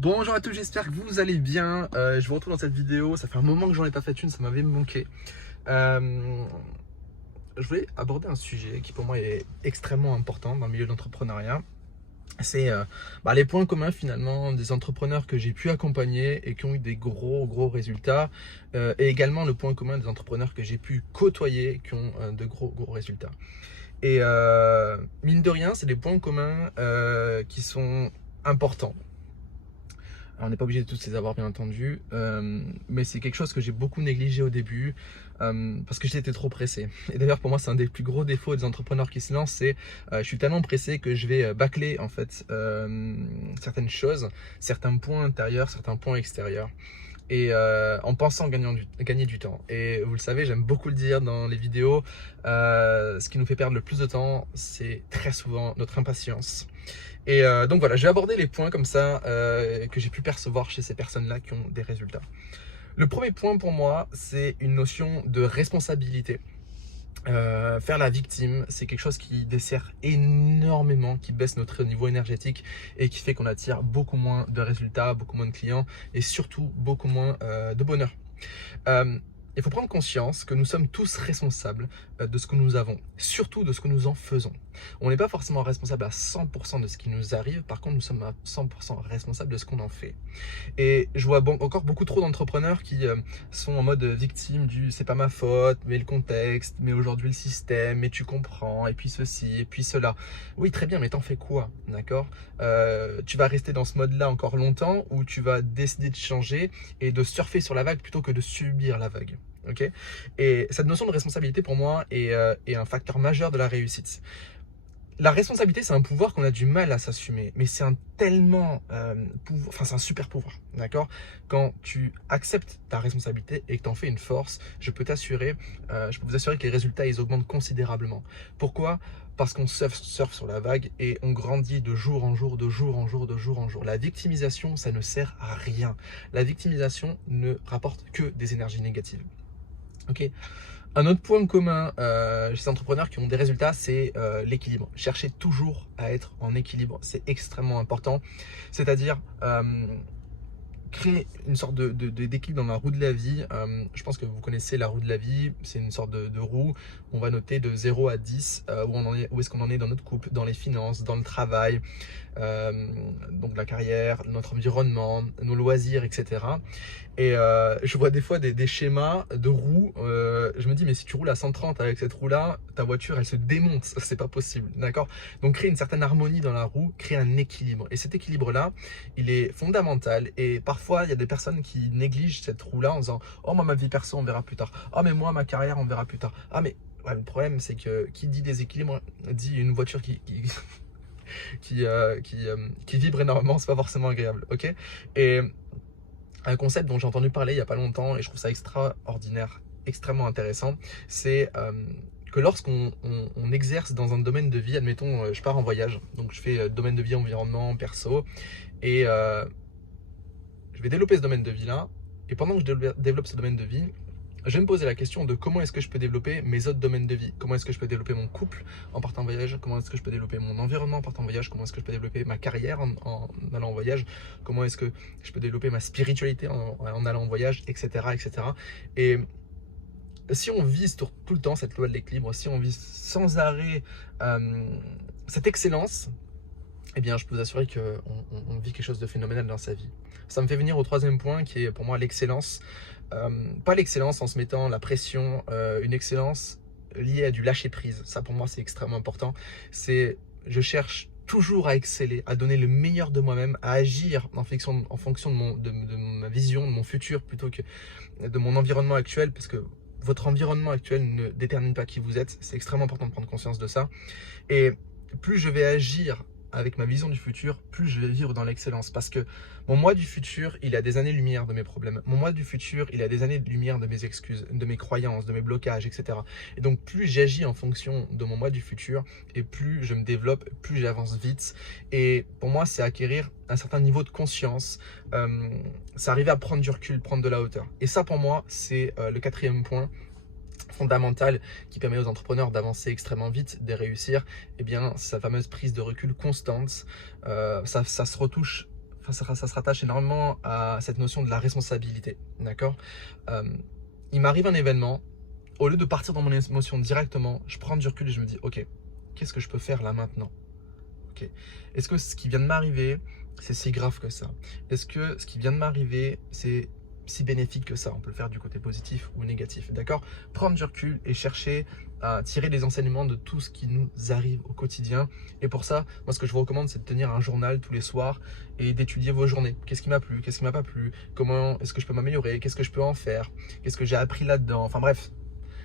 Bonjour à tous, j'espère que vous allez bien. Je vous retrouve dans cette vidéo. Ça fait un moment que j'en ai pas fait une, ça m'avait manqué. Euh, je voulais aborder un sujet qui pour moi est extrêmement important dans le milieu de l'entrepreneuriat. C'est les points communs finalement des entrepreneurs que j'ai pu accompagner et qui ont eu des gros résultats. Et également le point commun des entrepreneurs que j'ai pu côtoyer qui ont de gros résultats. Et mine de rien, c'est des points communs qui sont importants. Alors, on n'est pas obligé de tous les avoir bien entendu, mais c'est quelque chose que j'ai beaucoup négligé au début parce que j'étais trop pressé. Et d'ailleurs pour moi c'est un des plus gros défauts des entrepreneurs qui se lancent, c'est je suis tellement pressé que je vais bâcler en fait certaines choses, certains points intérieurs, certains points extérieurs. Et en pensant gagner du temps. Et vous le savez, j'aime beaucoup le dire dans les vidéos, ce qui nous fait perdre le plus de temps, c'est très souvent notre impatience. Et donc voilà, je vais aborder les points comme ça que j'ai pu percevoir chez ces personnes-là qui ont des résultats. Le premier point pour moi, c'est une notion de responsabilité. Faire la victime, c'est quelque chose qui dessert énormément, qui baisse notre niveau énergétique et qui fait qu'on attire beaucoup moins de résultats, beaucoup moins de clients et surtout beaucoup moins de bonheur. Euh, il faut prendre conscience que nous sommes tous responsables de ce que nous avons, surtout de ce que nous en faisons. On n'est pas forcément responsable à 100% de ce qui nous arrive, par contre nous sommes à 100% responsables de ce qu'on en fait. Et je vois encore beaucoup trop d'entrepreneurs qui sont en mode victime du c'est pas ma faute, mais le contexte, mais aujourd'hui le système, mais tu comprends, et puis ceci, et puis cela. Oui, très bien, mais t'en fais quoi, d'accord? Tu vas rester dans ce mode-là encore longtemps ou tu vas décider de changer et de surfer sur la vague plutôt que de subir la vague. Ok. Et cette notion de responsabilité pour moi est un facteur majeur de la réussite. La responsabilité, c'est un pouvoir qu'on a du mal à s'assumer, mais c'est un tellement c'est un super pouvoir, d'accord? Quand tu acceptes ta responsabilité et que tu en fais une force, je peux vous assurer que les résultats, ils augmentent considérablement. Pourquoi? Parce qu'on surfe sur la vague et on grandit de jour en jour, de jour en jour, de jour en jour. La victimisation, ça ne sert à rien. La victimisation ne rapporte que des énergies négatives. Ok. Un autre point commun chez ces entrepreneurs qui ont des résultats, c'est l'équilibre. Cherchez toujours à être en équilibre, c'est extrêmement important. C'est-à-dire créer une sorte d'équilibre dans la roue de la vie. Je pense que vous connaissez la roue de la vie, c'est une sorte de roue. On va noter de 0 à 10 où est-ce qu'on en est dans notre couple, dans les finances, dans le travail, donc la carrière, notre environnement, nos loisirs, etc. Et je vois des fois des schémas de roues. Je me dis, mais si tu roules à 130 avec cette roue-là, ta voiture, elle se démonte. C'est pas possible, d'accord? Donc, créer une certaine harmonie dans la roue, créer un équilibre. Et cet équilibre-là, il est fondamental. Et parfois, il y a des personnes qui négligent cette roue-là en disant, oh, moi, ma vie perso, on verra plus tard. Oh, mais moi, ma carrière, on verra plus tard. Ah, mais ouais, le problème, c'est que qui dit déséquilibre dit une voiture qui vibre énormément, c'est pas forcément agréable, ok? Et un concept dont j'ai entendu parler il n'y a pas longtemps et je trouve ça extraordinaire, extrêmement intéressant, c'est que lorsqu'on exerce dans un domaine de vie, admettons, je pars en voyage, donc je fais domaine de vie, environnement, perso, et je vais développer ce domaine de vie-là, et pendant que je développe ce domaine de vie, je vais me poser la question de comment est-ce que je peux développer mes autres domaines de vie. Comment est-ce que je peux développer mon couple en partant en voyage? Comment est-ce que je peux développer mon environnement en partant en voyage? Comment est-ce que je peux développer ma carrière en allant en voyage? Comment est-ce que je peux développer ma spiritualité en allant en voyage, etc., etc. Et si on vise tout le temps cette loi de l'équilibre, si on vise sans arrêt cette excellence, eh bien, je peux vous assurer qu'on vit quelque chose de phénoménal dans sa vie. Ça me fait venir au troisième point qui est pour moi l'excellence. Pas l'excellence en se mettant la pression, une excellence liée à du lâcher prise. Ça pour moi c'est extrêmement important. Je cherche toujours à exceller, à donner le meilleur de moi-même, à agir en fonction de ma vision, de mon futur plutôt que de mon environnement actuel, parce que votre environnement actuel ne détermine pas qui vous êtes. C'est extrêmement important de prendre conscience de ça. Et plus je vais agir avec ma vision du futur, plus je vais vivre dans l'excellence. Parce que mon moi du futur, il a des années-lumière de mes problèmes. Mon moi du futur, il a des années-lumière de mes excuses, de mes croyances, de mes blocages, etc. Et donc, plus j'agis en fonction de mon moi du futur, et plus je me développe, plus j'avance vite. Et pour moi, c'est acquérir un certain niveau de conscience. C'est arriver à prendre du recul, prendre de la hauteur. Et ça, pour moi, c'est le quatrième point fondamentale qui permet aux entrepreneurs d'avancer extrêmement vite, de réussir, eh bien, sa fameuse prise de recul constante, ça se retouche ça se rattache énormément à cette notion de la responsabilité, d'accord. Il m'arrive un événement, au lieu de partir dans mon émotion directement, je prends du recul et je me dis, ok, qu'est-ce que je peux faire là maintenant? Ok, est-ce que ce qui vient de m'arriver, c'est si grave que ça? Est-ce que ce qui vient de m'arriver, c'est si bénéfique que ça? On peut le faire du côté positif ou négatif, d'accord? Prendre du recul et chercher à tirer les enseignements de tout ce qui nous arrive au quotidien. Et pour ça, moi, ce que je vous recommande, c'est de tenir un journal tous les soirs et d'étudier vos journées. Qu'est-ce qui m'a plu? Qu'est-ce qui m'a pas plu? Comment est-ce que je peux m'améliorer? Qu'est-ce que je peux en faire? Qu'est-ce que j'ai appris là-dedans? Enfin bref,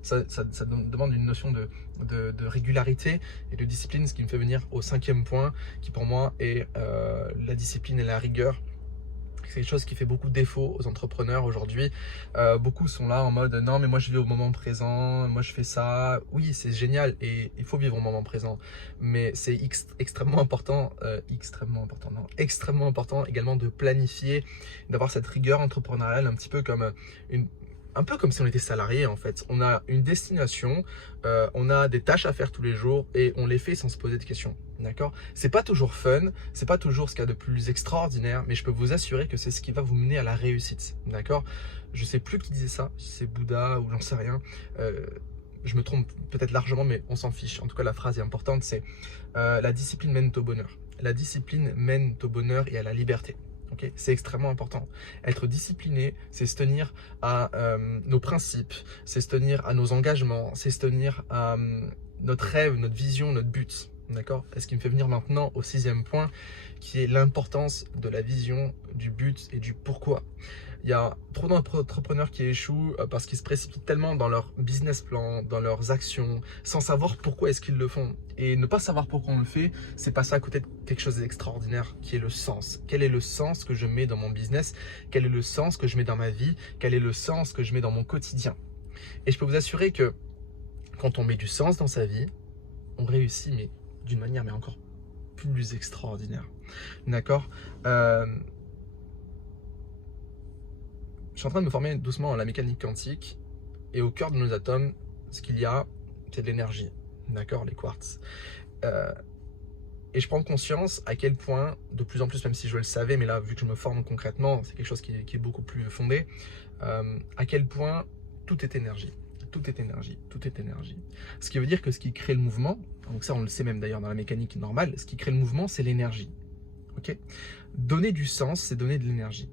ça demande une notion de régularité et de discipline, ce qui me fait venir au 5e point, qui pour moi est la discipline et la rigueur. C'est quelque chose qui fait beaucoup de défaut aux entrepreneurs aujourd'hui. Beaucoup sont là en mode non mais moi je vis au moment présent, moi je fais ça. Oui, c'est génial et il faut vivre au moment présent, mais c'est extrêmement important, extrêmement important également de planifier, d'avoir cette rigueur entrepreneuriale un petit peu comme un peu comme si on était salarié en fait. On a une destination, on a des tâches à faire tous les jours et on les fait sans se poser de questions. D'accord? C'est pas toujours fun, c'est pas toujours ce qu'il y a de plus extraordinaire, mais je peux vous assurer que c'est ce qui va vous mener à la réussite. D'accord? Je sais plus qui disait ça, si c'est Bouddha ou j'en sais rien. Je me trompe peut-être largement, mais on s'en fiche. En tout cas, la phrase est importante, c'est la discipline mène au bonheur. La discipline mène au bonheur et à la liberté. Okay, c'est extrêmement important. Être discipliné, c'est se tenir à nos principes, c'est se tenir à nos engagements, c'est se tenir à notre rêve, notre vision, notre but. D'accord? Et ce qui me fait venir maintenant au 6e point, qui est l'importance de la vision, du but et du pourquoi. Il y a trop d'entrepreneurs qui échouent parce qu'ils se précipitent tellement dans leur business plan, dans leurs actions, sans savoir pourquoi est-ce qu'ils le font. Et ne pas savoir pourquoi on le fait, c'est passer à côté de quelque chose d'extraordinaire qui est le sens. Quel est le sens que je mets dans mon business? Quel est le sens que je mets dans ma vie? Quel est le sens que je mets dans mon quotidien? Et je peux vous assurer que quand on met du sens dans sa vie, on réussit, mais d'une manière mais encore plus extraordinaire. D'accord? Je suis en train de me former doucement à la mécanique quantique et au cœur de nos atomes, ce qu'il y a, c'est de l'énergie. D'accord? Les quartz. Et je prends conscience à quel point, de plus en plus, même si je le savais, mais là, vu que je me forme concrètement, c'est quelque chose qui est beaucoup plus fondé, à quel point tout est énergie. Tout est énergie, tout est énergie. Ce qui veut dire que ce qui crée le mouvement, donc ça on le sait même d'ailleurs dans la mécanique normale, ce qui crée le mouvement, c'est l'énergie. Ok? Donner du sens, c'est donner de l'énergie.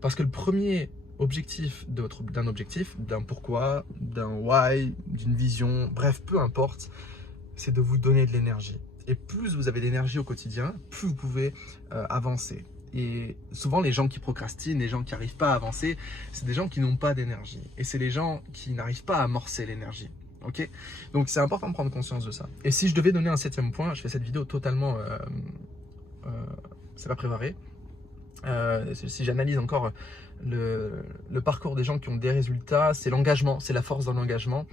Parce que le premier objectif d'un pourquoi, d'un why, d'une vision, bref, peu importe, c'est de vous donner de l'énergie. Et plus vous avez d'énergie au quotidien, plus vous pouvez avancer. Et souvent, les gens qui procrastinent, les gens qui n'arrivent pas à avancer, c'est des gens qui n'ont pas d'énergie. Et c'est les gens qui n'arrivent pas à amorcer l'énergie. Ok? Donc, c'est important de prendre conscience de ça. Et si je devais donner un 7e point, je fais cette vidéo totalement... c'est pas préparé. Si j'analyse encore le parcours des gens qui ont des résultats, c'est l'engagement, c'est la force dans l'engagement.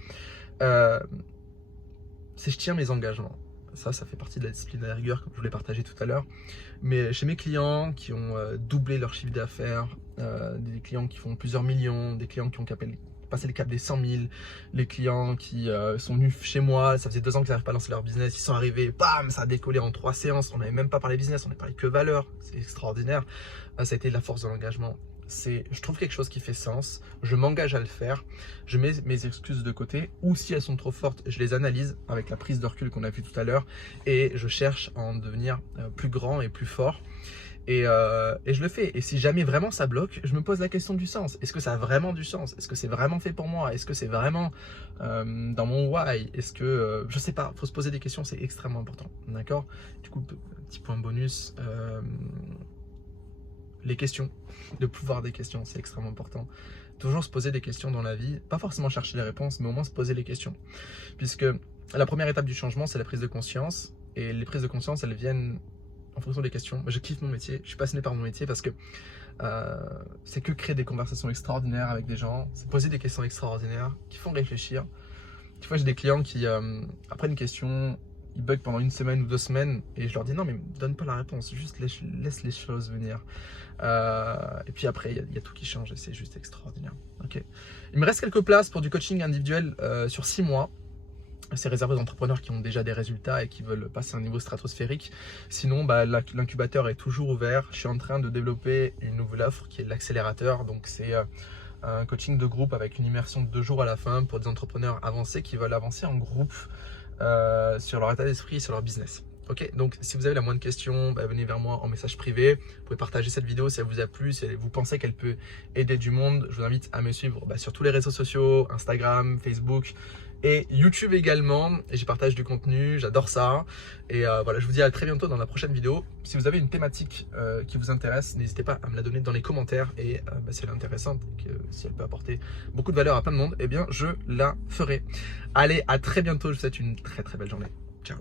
C'est je tiens mes engagements. Ça fait partie de la discipline de la rigueur, comme je vous l'ai partagé tout à l'heure. Mais chez mes clients qui ont doublé leur chiffre d'affaires, des clients qui font plusieurs millions, des clients qui ont passé le cap des 100 000, les clients qui sont venus chez moi, ça faisait 2 ans qu'ils n'arrivaient pas à lancer leur business, ils sont arrivés, bam, ça a décollé en 3 séances, on n'avait même pas parlé business, on n'a parlé que valeur, c'est extraordinaire. Ça a été de la force de l'engagement. Je trouve quelque chose qui fait sens, je m'engage à le faire, je mets mes excuses de côté, ou si elles sont trop fortes, je les analyse avec la prise de recul qu'on a vu tout à l'heure, et je cherche à en devenir plus grand et plus fort. Et je le fais. Et si jamais vraiment ça bloque, je me pose la question du sens. Est-ce que ça a vraiment du sens? Est-ce que c'est vraiment fait pour moi? Est-ce que c'est vraiment dans mon why? Est-ce que, je sais pas, il faut se poser des questions, c'est extrêmement important. D'accord? Du coup, petit point bonus, les questions, le pouvoir des questions, c'est extrêmement important. Toujours se poser des questions dans la vie, pas forcément chercher les réponses, mais au moins se poser les questions. Puisque la première étape du changement, c'est la prise de conscience. Et les prises de conscience, elles viennent en fonction des questions. Moi, je kiffe mon métier, je suis passionné par mon métier parce que c'est que créer des conversations extraordinaires avec des gens, c'est poser des questions extraordinaires qui font réfléchir. Des fois, j'ai des clients qui, après une question, ils bug pendant 1 semaine ou 2 semaines et je leur dis non mais donne pas la réponse, juste laisse les choses venir. Et puis après il y a tout qui change et c'est juste extraordinaire. Ok. Il me reste quelques places pour du coaching individuel sur 6 mois. c'est réservé aux entrepreneurs qui ont déjà des résultats et qui veulent passer à un niveau stratosphérique. Sinon, l'incubateur est toujours ouvert. Je suis en train de développer une nouvelle offre qui est l'accélérateur. Donc, c'est un coaching de groupe avec une immersion de 2 jours à la fin pour des entrepreneurs avancés qui veulent avancer en groupe sur leur état d'esprit, sur leur business. Ok, donc si vous avez la moindre question, venez vers moi en message privé. Vous pouvez partager cette vidéo si elle vous a plu, si vous pensez qu'elle peut aider du monde. Je vous invite à me suivre sur tous les réseaux sociaux, Instagram, Facebook et YouTube également. Et j'y partage du contenu, j'adore ça. Et voilà, je vous dis à très bientôt dans la prochaine vidéo. Si vous avez une thématique qui vous intéresse, n'hésitez pas à me la donner dans les commentaires. Et si elle est intéressante et que si elle peut apporter beaucoup de valeur à plein de monde, eh bien je la ferai. Allez, à très bientôt. Je vous souhaite une très très belle journée. Ciao.